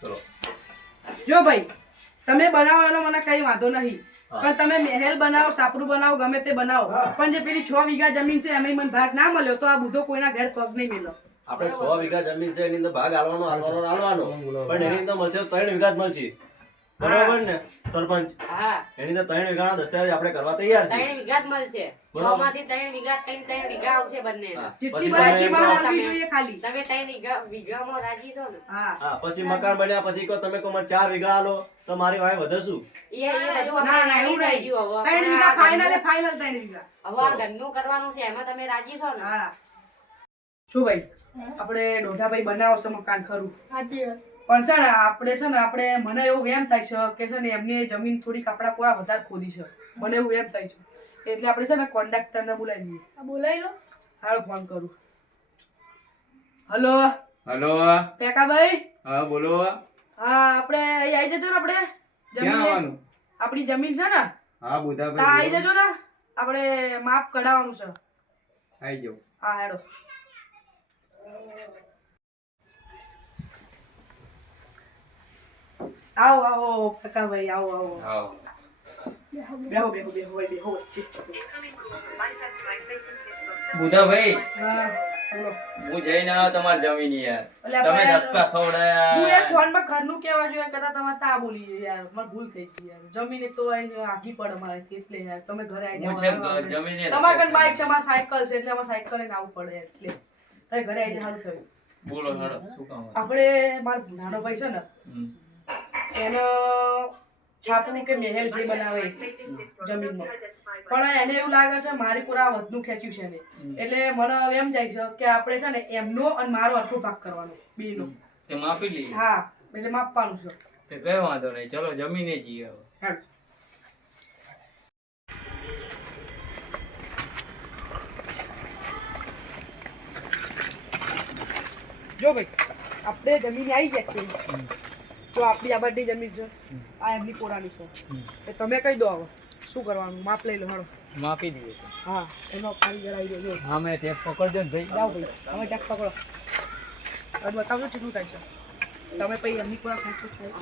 ચલો જો ભાઈ તમે બનાવવાનો મને કઈ વાંધો નહીં પણ તમે મહેલ બનાવો સાપરું બનાવો ગમે તે બનાવો પણ જે પેલી 6 વીઘા જમીન છે એમાં મને ભાગ ના મળ્યો તો આ બુધો કોઈના ઘર પગ નહીં મેલો આપણે 6 વીઘા જમીન છે એની અંદર ભાગ આલવાનો પણ એની અંદર મળશે 3 વીઘા જ મળશે બરાબર ને સરપંચ હા એની અંદર 3 વીઘાના દસ્તાવેજ આપણે કરવા તૈયાર છે 3 વીઘા જ મળશે 6 માંથી 3 વીઘા 3 વીઘા આવશે બંને જેટલી બાકી માં આવવી જોઈએ ખાલી તમે 3 વીઘામાં રાજી છો ને હા પછી મકાન બન્યા પછી કહો તમે કહો મને 4 વીઘા આલો તો મારી વાય વધે શું એ બધું ના ના એવું થઈ નહીં ગયું 3 વીઘા ફાઇનલ 3 વીઘા હવે આ ઘરનું કરવાનું છે એમાં તમે રાજી છો ને હા શું ભાઈ આપણે દોઢાભાઈ બનાવો છે મકાન ખરું સાચી વાત પણ છે ને આપણે મને એવું એમ થાય છે કે છે ને એમની જમીન થોડીક આપણા કોરા વધારે ખોદી છે મને એવું એમ થાય છે એટલે આપણે છે ને કોન્ટ્રાક્ટરને બોલાવી દઈએ આ બોલાવી લો હાલો ફોન કરું હલો હલો પેકાભાઈ હા બોલો હા આપણે અહીં આવી જજો ને આપણે ક્યાં આવવાનું આપણી જમીન છે ને હા ત્યાં બુધાભાઈ આવી જજો ને આપણે માપ કઢાવવાનું છે આવી જાઓ હા હેડો આવો આવો કાકાભાઈ આવો આવો આવો બેહો વચ્ચે. બુધાભાઈ હા બોલો હું જઈને આવ્યો તમારી જમીન યાર અલ્યા તમે ભાઈ, ધક્કા હું ખવડાયા યાર ફોનમાં ઘરનું કહેવા જોઈએ કદાચ તમે તા બોલી જોઈએ યાર મને ભૂલ થઈ ગઈ યાર જમીન એક તો આગી પડે મારાથી એટલે યાર તમે ઘરે આવી હું જાઓ છે જમીન તમારા કન બાઈક છે અમારા સાયકલ છે એટલે અમારે સાયકલ લઈને આવવું પડે એટલે તમે ઘરે આવી જાય સારું થયું બોલો હેડો શું કામ હતું? આપણે મારો નાનો ભાઈ છે ને હમ. એનો છાપરું કે મહેલ જે બનાવે જમીનમાં પણ એને એવું લાગે છે મારી પૂરા વધનું ખેંચ્યું છે ને એટલે મને હવે એમ જાય છે કે આપણે છે ને એમનો અને મારો આખો ભાગ કરવાનો બેનો તે માપી લઈએ હા એટલે માપવાનું છે તે કઈ વાંધો નહીં ચલો જમીને જઈએ હવે હેડ. જો ભાઈ આપણે જમીન આવી ગયા છે તો આપણી આ બધી જમીન છે આ એમની કોરાની છે એ તમે કહી દો હવે શું કરવાનું માપ લઈ લો હળો માપી દઈએ હા એનો કારીગર આવી ગયો હા મેં તે પકડજો ને ભાઈ જાઓ ભાઈ હવે ટેક પકડો હવે બતાવજો કેટલું થાય છે તમે પછી એમની કોરા ખેંચો થાય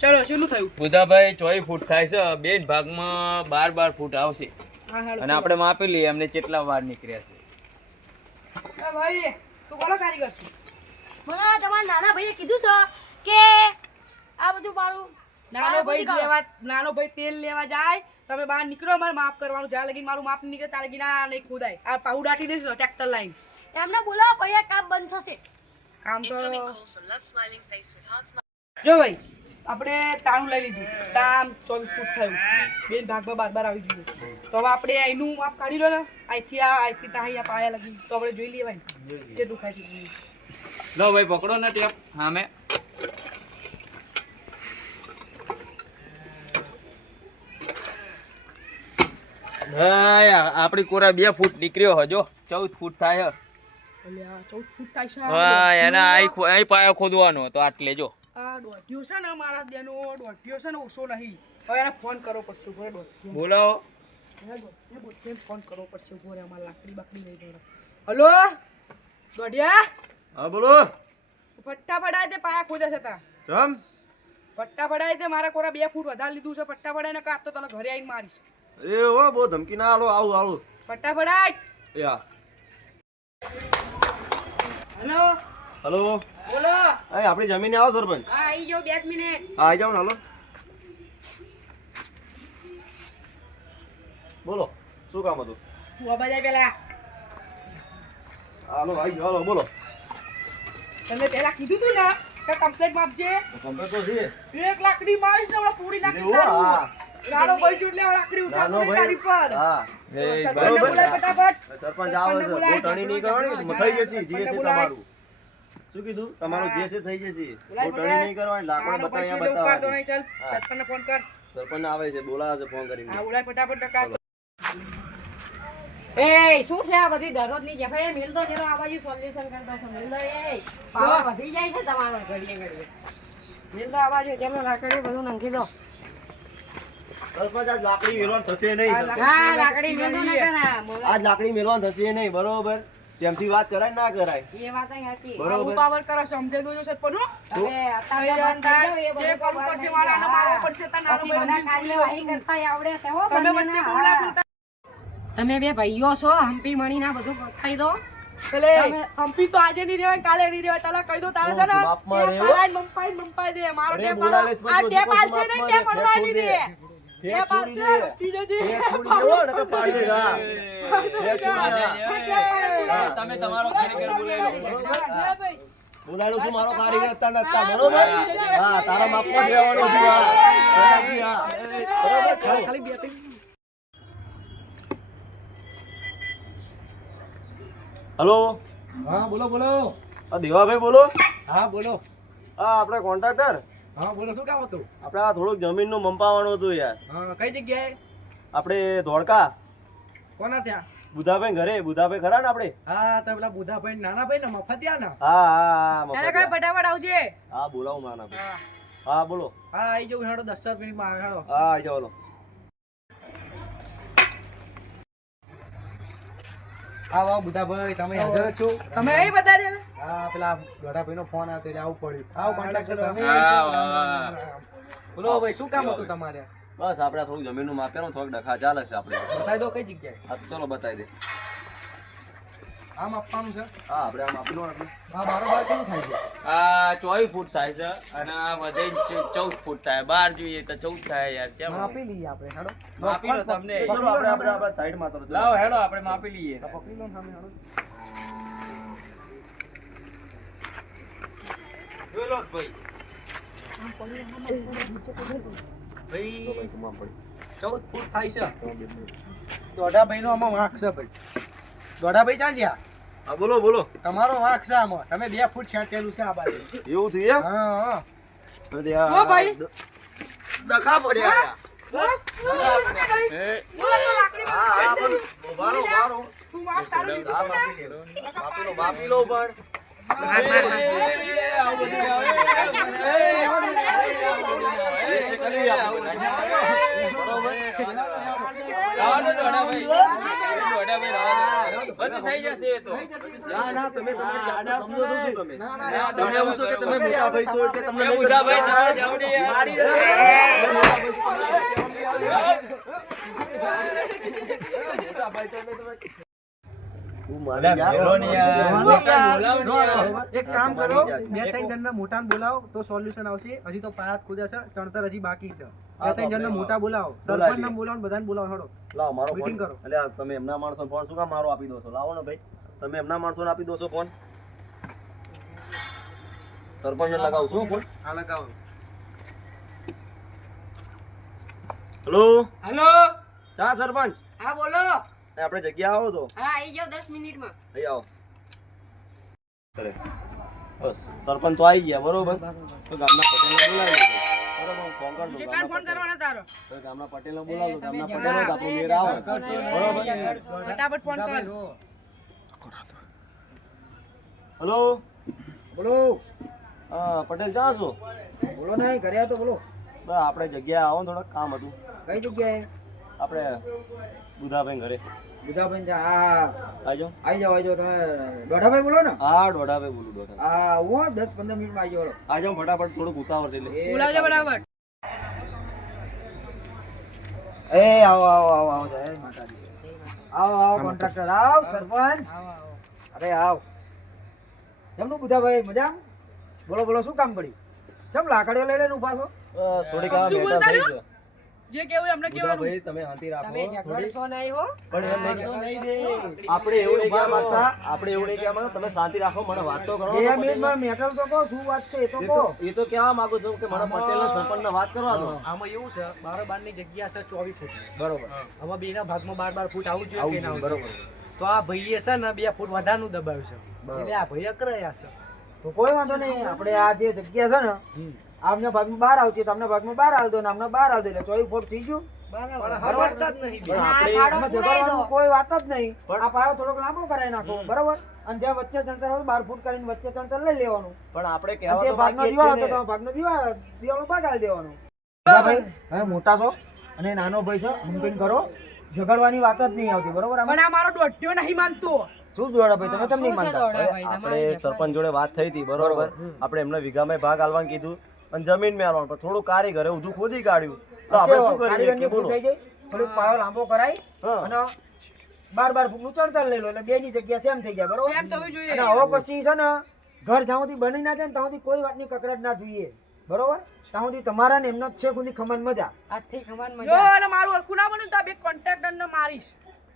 ચલો શું થયું બુધાભાઈ 24 ફૂટ થાય છે બે ભાગમાં 12 ફૂટ આવશે હા હેડો અને આપણે માપી લઈએ એમને કેટલા વાર નીકળ્યા છે એ ભાઈ તું કોનો કારીગર છે મને તમારા નાના ભાઈએ કીધું છે કે આ બધું મારું નાનો ભાઈ તેલ લેવા જાય તમે બહાર નીકળો મારે માપ કરવાનું જ્યાં લગી મારું માપ નીકળે ત્યાં લગી ના નહીં ખોદાય આ પાઉ દાટી દેજો ટ્રેક્ટર લાઈન એમને બોલાવો પછી કામ બંધ થશે કામ તો જો ભાઈ આપણે તાણું લઈ લીધું તામ 24 ફૂટ થયું બે ભાગમાં 12 આવી ગયું તો હવે આપણે અહીંનું માપ કાઢી લો ને અહીંથી ત્યાં આ પાયા લગી તો આપણે જોઈ લેવાય કેટલું ખાય છે લો ભાઈ પકડો ને ટેપ હા મેં આપડી કોરા 2 ફૂટ નીકળ્યો હજો 14 ફૂટ થાય અલ્યા 14 ફૂટ થાય છે હા એના અહીં પાયો ખોદવાનો તો આટલે જો આ દોઢિયો છે ને મારા દેનો દોઢિયો છે ને ઓછો નહીં હવે એને ફોન કરવો પડશે ઉભો રહે દોઢિયો બોલાવો એને દોઢિયો ફોન કરવો પડશે ઉભો રહે અમારે લાકડી બાકડી નહીં પડે હલો દોઢિયા હા બોલો પટ્ટા પડાય તે પાયા ખોદે છે તા જમ પટ્ટા પડાય તે મારા કોરા 2 ફૂટ વધારે લીધું છે પટ્ટા પડાય ને કાપ તો તને ઘરે આવીને મારીશ એ ઓ બહુ ધમકી ના આલો આવું પટ્ટા પડાય યા હલો હલો બોલો અહીં આપણી જમીને આવો સરપંચ હા આવી જાઓ 2 મિનિટ હા આવી જાઓ ને હાલો બોલો શું કામ હતું તું આબા જાય પેલા હાલો આવી જાઓ હાલો બોલો તમે પેલા કીધું તું ને કે કમ્પ્લેટ માપજે કમ્પ્લેટ તો છે 1 લાકડી મારીશ ને હમણાં પૂરી નાખીશ એવું? તારું. હા. નાનો ભાઈ છું એટલે હવે લાકડી નાનો ઉઠાડો તારી પર હા સરપંચને બોલાય ફટાફટ સરપંચ આવે છે બહુ ટણી નહીં કરવાની થઈ જશે જે છે તમારું શું કીધું તમારું જે છે થઈ જશે બહુ ટણી નહીં કરવાની લાકડો નાનો ભાઈ છું બતાવ્યા એટલે ઉપાડતો નહીં ચાલ હા. સરપંચને ફોન કર સરપંચ આવે છે બોલાવે છે ફોન કરીને હા બોલાય ફટાફટ ટકા એ શું છે આ બધી દરરોજ ની જફાઈ મિલ દો જેનો આ બાજુ સોલ્યુશન કરતા છો મિલ દો એ પાવર વધી જાય છે તમારો ઘડીએ મિલ દો આ બાજુ જેનો લાકડી બધું નાખી દો સરપંચ આજ લાકડી મેળવાનું થશે નહીં સરપંચ. હા લાકડી મેલો ને કરા મોલા. આજ લાકડી મેળવાનું થશે નહીં બરોબર તેમથી વાત કરાય ના કરાય એ વાત અહીં હતી. બરોબર ઉતાવળ કરો સમજે દોજો સરપંચ હો. હવે અત્યારે બંધ થઈ જાવ, એ બધું જે કરવું પડશે મારા આને મારવો પડશે તાર નાનો પછી ભાઈ બધા કાર્યવાહી કરતા આવડે છે હો તમે બંનેના. વચ્ચે બોલા બોલતા તમે બે ભાઈઓ છો હંપી મણીને આ બધું થઈ દો. પેલે હમ્પી તો આજે નહીં રહેવાય કાલે નહીં રહેવાય તાલા કહી દો તારે છે ને બાપમાં ટેપ રહેવો. આલાઈને મમ્પાઈ દે મારો અરે ટેપ બોલાવે છે આ બધું, ટેપ બધું આલશે નહીં ટેપ બાપમાં અડવા રે, નહીં દે ફેર ટેપ છોડી આલશે દે. ત્રીજોજી ફેર છોડી દેવો ને તો પાડી દેગા. તમે તમારો કારીગર બોલાવી લો. બોલાયેલો છું મારો કારીગર અત્યારે નતા, બરોબર હા તારા માપમાં જ રહેવાનો છું હા. બરોબર ખાલી બે ત્રણ. હલો હા બોલો બોલો. આ દેવાભાઈ બોલો. હા બોલો. હા આપણે કોન્ટ્રાક્ટર હા બોલો, શું કામ હતું? આપણે આ થોડુંક જમીનનું મંપાવાનું હતું યાર. હા કઈ જગ્યાએ? આપણે ધોળકા કોના ત્યાં? બુધાભાઈ ઘરે બુધાભાઈ ખરા ને આપણે? હા તો પેલા બુધાભાઈ નાના ભાઈ ને મફતિયા ને? હા હા હા તારે કઈ મફત. ફટાફટ આવશે હા બોલાવું નાના ભાઈ. હા બોલો. હા આવી જવું હેડો 10 મિનિટમાં આવે હેડો. હા આવી જાઓ. આવો આવો બુધાભાઈ, તમે હાજર જ છો? તમે અહીં બતાડે હા પેલા ગોડાભાઈ નો ફોન આવ્યો એટલે આવું પડ્યું. આવો કોન્ટ્રાક્ટર તમે. બોલો ભાઈ શું કામ હતું તમારે? બસ આપણે થોડુંક જમીનનું માપ્યાનું થોડુંક ડખા ચાલે છે આપણે. બતાવી દો કઈ જગ્યાએ. હા તો ચલો બતાવી દે. આમ આપવાનું છે? હા આપણે આમ આપી દો આપણે. હા બારોબાર કેટલું થાય છે? આ 24 ફૂટ થાય છે અને આ વધે 14 ફૂટ થાય. 12 જોઈએ તો 14 થાય યાર. કેમ માપી લઈએ આપણે હેડો. માપી લો તમને. ચલો આપણે સાઈડમાં તો લાવો હેડો આપણે માપી લઈએ. પકડી લો ને સામે હેડો. જોઈ લો ભાઈ. ભાઈ 14 ફૂટ થાય છે. દોઢાભાઈ નો આમાં વાંક છે ભાઈ. દોઢાભાઈ ક્યાં ગયા? હા બોલો બોલો. તમારો વાંક છે આમાં. તમે 2 ફૂટ ખેંચેલું છે આ બાજુ. એવું થયું એમ? હા હા. અરે આ હો ભાઈ. ડખા પડ્યા. એ હા હા પણ ઉભા રહો, ઉભા રહો. તું વાત તારું લીધું હા ને? માપી લો પણ. બધું થઈ જશે એ તો. ના ના તમે તમારી જાતને સમજો છો શું તમે? ના, ના, તમે એવું છો કે તમે મોટા ભાઈ છો એટલે તમને એ નહીં બુઢા ભાઈ ખબર. તમારે જવું નહીં યાર. તું મારી જા. મેલો નહીં યાર. મોટા બોલાવો નહીં યાર. એક કામ કરો, 2-3 જણને મોટાને બોલાવો તો સોલ્યુશન આવશે. હજી તો પાયાત ખુદા છે, ચણતર હજી બાકી છે. 2-3 જણને મોટા બોલાવો, સરપંચને બોલાવો ને બધાને બોલાવો હેડો. લાવો મારો Meeting ફોન. કરો. એટલે આ તમે એમના માણસો ફોન શું કામ મારો આપી દો છો? લાવો ને ભાઈ. તમે એમના માણસોને આપી દો છો ફોન. સરપંચને લગાવું છું ફોન. આ લગાવો. હેલો હલો ચા સરપંચ. હા બોલો. આપણે જગ્યા આવો તો હા આવી જાવ 10 મિનિટમાં. અહીં આવો. અરે, બસ સરપંચ તો આવી ગયા બરોબર. તો ગામના પટેલને બોલાવી દેજો. બરોબર હું ફોન કરી દઉં. કેટલા ફોન કરવાના તારો તો ગામના પટેલને બોલાવો. ગામના પટેલો જ આપણો મેળ આવે. બરોબર. ફટાફટ ફોન કર હેલો બોલો હા પટેલ ક્યાં છો? બોલો નહીં, ઘરે તો બોલો. બસ આપણે જગ્યા આવો ને થોડુંક કામ હતું. કઈ જગ્યાએ? આપણે બુધાભાઈ ઘરે બુધાભાઈ હા આવજો. આવી જાઓ તમે દોઢાભાઈ બોલો ને? હા દોઢાભાઈ બોલું દોઢા. હા હું 10-15 મિનિટમાં આવી જાઓ. આવજો ફટાફટ થોડુંક ઉતાવળ છે એટલે. બોલાવજે ફટાફટ એ આવો આવો આવો આવો જય માતાજી. આવો આવો કોન્ટ્રાક્ટર આવ સરપંચ. અરે આવ. જમનું બુધાભાઈ મજામ? બોલો બોલો શું કામ પડ્યું? ચમ લાકડીઓ લઈ લઈને ઉભા છો? થોડીક કશું આ મેટર બોલતા થઈ રહ્યો? છે. જે કેવું એમને કહેવાનું બુધાભાઈ તમે શાંતિ રાખો તમે થોડી. ઝઘડશો નહીં હો. પણ એમ નહીં કે આપણે એવું નહીં કહેવા માંગતા. આપણે એવું નહીં કહેવા માંગતા. તમે શાંતિ રાખો મને વાત તો કરો. 2 મિનિટમાં મેટર તો કહો શું વાત છે એ તો કહો. એ તો કહેવા માંગુ છું કે મને પટેલ સરપંચ વાત કરવા દો. આમાં એવું છે 12 ની જગ્યા છે 24 ફૂટ બરોબર. આમાં બેના ભાગમાં 12 ફૂટ આવું જોઈએ કે ના આવું બરોબર. તો આ ભાઈએ છે ને 2 ફૂટ વધારનું દબાવ્યું છે એટલે આ ભાઈ અકરાયા છે. તો કોઈ વાંધો નહીં, આપણે આ જે જગ્યા છે ને આમના ભાગમાં 12 આવતી તો આમના ભાગમાં 12 આલ દો ને આમના 12 આલ દો એટલે 24 ફૂટ થઈ ગયું. હરવડતા જ નહીં બે. પણ આ આપણે ખાડો આમાં પુરાઈ ઝઘડવાનું દો. કોઈ વાત જ નહીં. આ પાયો થોડોક લાંબો કરાવી નાખો બરોબર. અને જ્યાં વચ્ચે ચણતર હોય 12 ફૂટ કરીને વચ્ચે ચણતર લઈ લેવાનું. પણ આપણે અને કહેવા જે તો ભાગનો માંગીએ દીવાલ છીએ હતો ને. તો ભાગનો દીવાલ ભાગ આલી દેવાનો. ભાઈ હવે મોટા છો અને નાનો ભાઈ છે હમ્પિંગ કરો ઝઘડવાની વાત જ નહીં આવતી બરોબર આમાં? પણ આ મારો દોઢિયો નહીં માનતો. શું જોડા ભાઈ તમે કેમ નહીં શું છે માનતા? દોડા ભાઈ આપણે તમારે સરપંચ જોડે વાત થઈ હતી બરોબર આપણે એમને વીઘામાં ભાગ આલવાનું કીધું અને જમીન મેં આલવાનું પણ થોડું કારીગરે ઊંધું ખોદી કાઢ્યું તો આપણે શું કરીએ કારીગરની કે ભૂલ બોલો થઈ ગઈ થોડુંક પાયો લાંબો કરાય હા. અને 12 ફૂટનું ચણતર લઈ લો એટલે બે ની જગ્યા સેમ થઈ જાય બરોબર એમ થવું જોઈએ. અને હવે પછી છે ને ઘર જ્યાં સુધી બની ના જાય ને ત્યાં સુધી કોઈ વાતની કકડાટ ના જોઈએ બરોબર ત્યાં સુધી તમારા ને એમનો છે ખુદી ખમણ મજા આજથી ખબર જો મજા અને મારું હરખું ના બન્યું તો આ બે કોન્ટ્રાક્ટર ને મારીશ.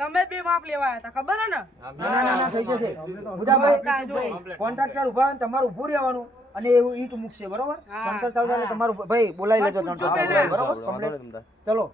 તમે જ બે માપ લેવા આવ્યા હતા ખબર હે ને? ના થઈ જશે બુધાભાઈ કોન્ટ્રાક્ટર ઉભા હોય ને તમારું ઊભું રહેવાનું અને એવું ઈટ મૂકશે બરોબર હા. ચણતર ચાલુ થાય એટલે તમારું ભાઈ બોલાવી લેજો ચણતર પેલા. બરોબર કમ્પ્લીટ ચલો